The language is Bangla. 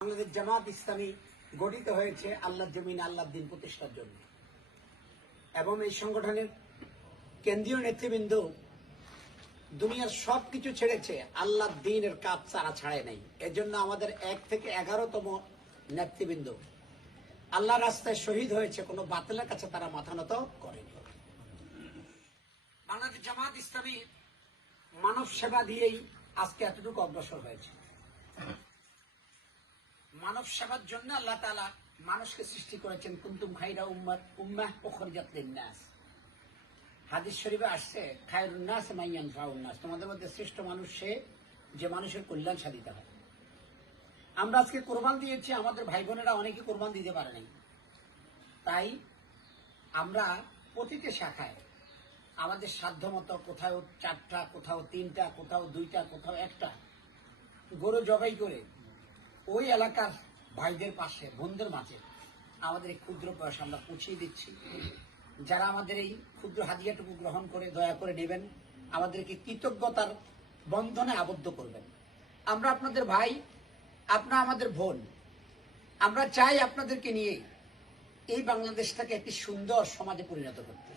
বাংলাদেশ জামাত ইসলামী গঠিত হয়েছে আল্লাহর জমিনে আল্লাহর দ্বীন প্রতিষ্ঠার জন্য এবং এই সংগঠনের কেন্দ্রীয় নেতৃবৃন্দ দুনিয়ার সবকিছু ছেড়েছে, আল্লাহর দ্বীনের কাজ তারা ছাড়ে নাই। এজন্য আমাদের 1 থেকে 11তম নেতৃবৃন্দ আল্লাহর রাস্তায় শহীদ হয়েছে, কোনো বাতিলের কাছে তারা মাথা নত করেনি। বাংলাদেশ জামাত ইসলামী মানব সেবা দিয়েই আজকে এতটুকু অগ্রসর হয়েছে। মানব সেবার জন্য আল্লাহ তাআলা মানুষকে সৃষ্টি করেছেন। কুনতুম খায়রা উম্মাহ উখরিজাত লিন-নাস। হাদিস শরীফে আসছে, খায়রুন নাস মান ইয়ানফাউন নাস, তোমাদের মধ্যে শ্রেষ্ঠ মানুষ সে যে মানুষের কল্যাণ সাধিত হয়। আমরা আজকে কোরবান দিয়েছি, আমাদের ভাই বোনেরা অনেকে কোরবান দিতে পারে নাই। তাই আমরা প্রতিটি শাখায় আমাদের সাধ্যমতো কোথাও 4টা, কোথাও 3টা, কোথাও 2টা, কোথাও 1টা গরু জবাই করে ওই এলাকার ভাইদের পাশে, বোনদের মাঝে আমাদের এই ক্ষুদ্র পয়সা আমরা পৌঁছিয়ে দিচ্ছি। যারা আমাদের এই ক্ষুদ্র হাদিয়াটুকু গ্রহণ করে দয়া করে নেবেন, আমাদেরকে কৃতজ্ঞতার বন্ধনে আবদ্ধ করবেন। আমরা আপনাদের ভাই, আপনারা আমাদের বোন। আমরা চাই আপনাদেরকে নিয়ে এই বাংলাদেশটাকে একটি সুন্দর সমাজে পরিণত করতে।